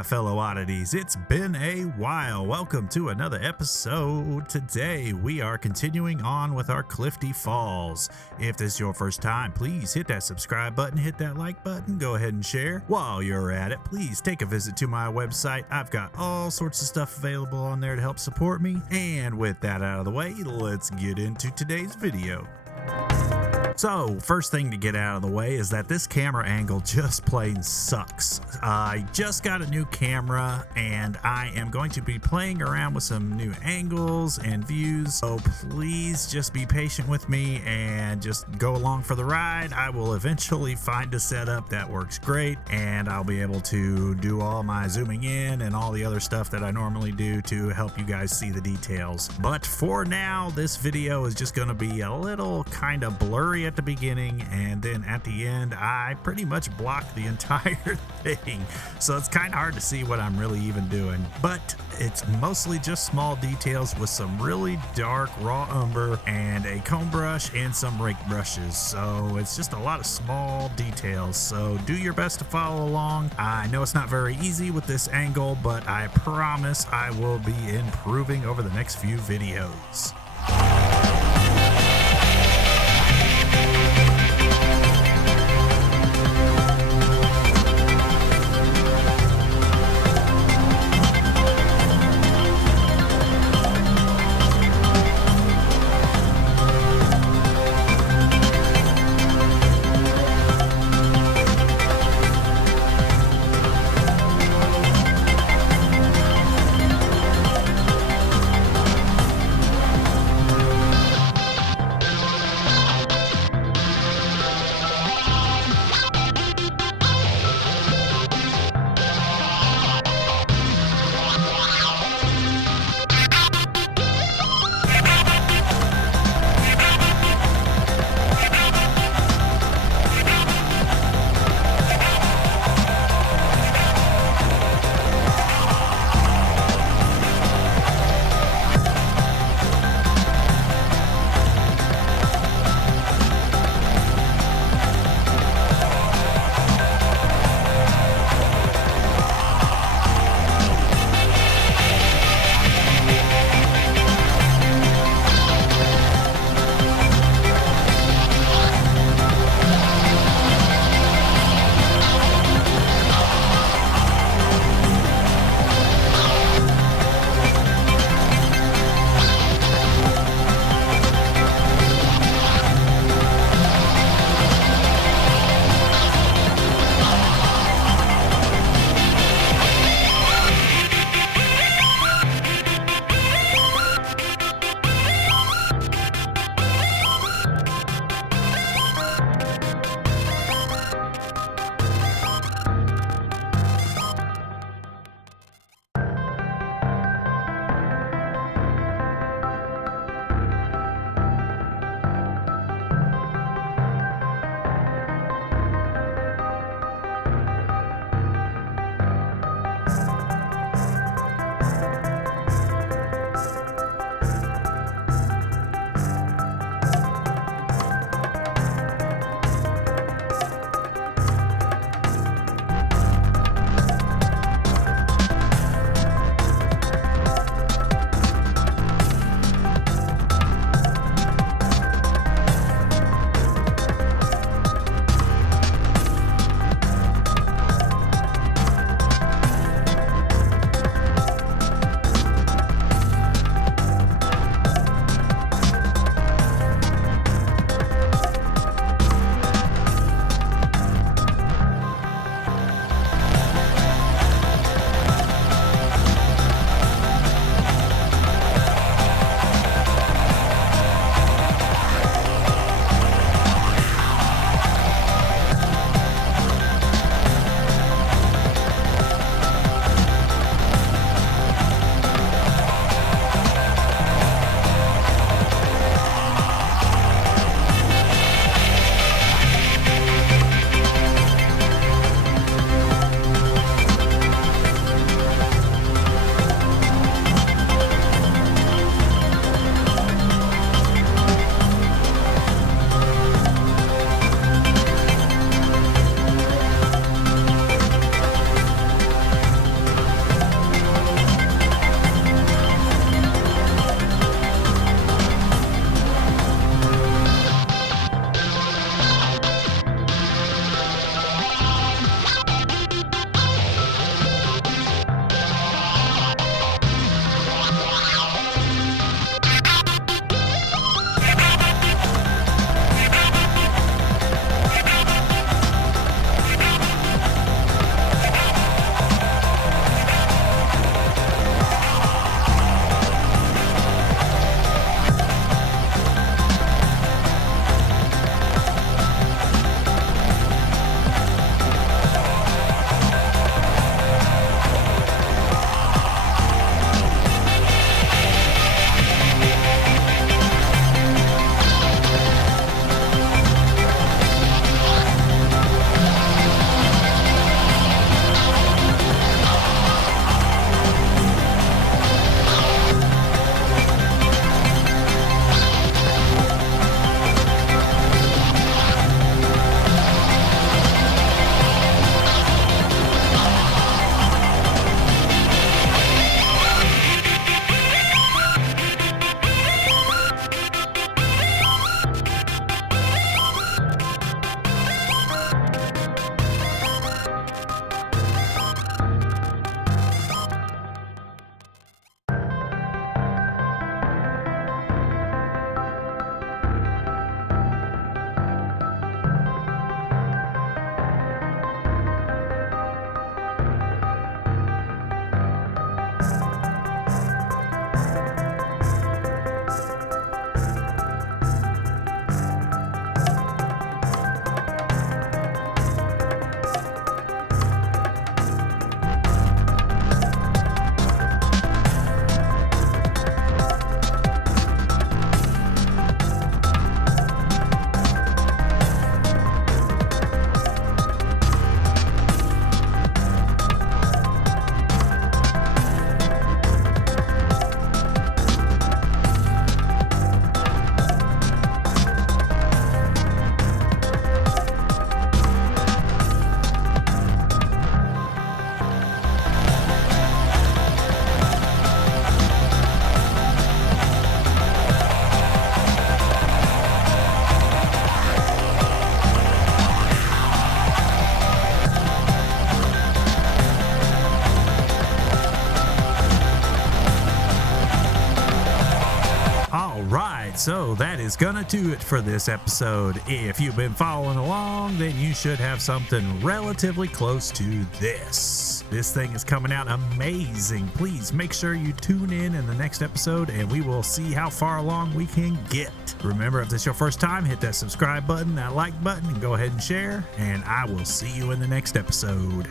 my fellow oddities, it's been a while. Welcome to another episode. Today we are continuing on with our Cliffty Falls. If this is your first time, please hit that subscribe button, hit that like button, go ahead and share. While you're at it, please take a visit to my website. I've got all sorts of stuff available on there to help support me. And with that out of the way, let's get into today's video. So, first thing to get out of the way is that this camera angle just plain sucks. I just got a new camera and I am going to be playing around with some new angles and views, so please just be patient with me and just go along for the ride. I will eventually find a setup that works great and I'll be able to do all my zooming in and all the other stuff that I normally do to help you guys see the details. But for now, this video is just going to be a little kind of blurry at the beginning, and then at the end I pretty much block the entire thing, so it's kind of hard to see what I'm really even doing. But it's mostly just small details with some really dark raw umber and a comb brush and some rake brushes, so it's just a lot of small details. So do your best to follow along. I know it's not very easy with this angle, but I promise I will be improving over the next few videos. so that is gonna do it for this episode. If you've been following along, then you should have something relatively close to this. This thing is coming out amazing. Please make sure you tune in the next episode and we will see how far along we can get. Remember, if this is your first time, hit that subscribe button, that like button, and go ahead and share, and I will see you in the next episode.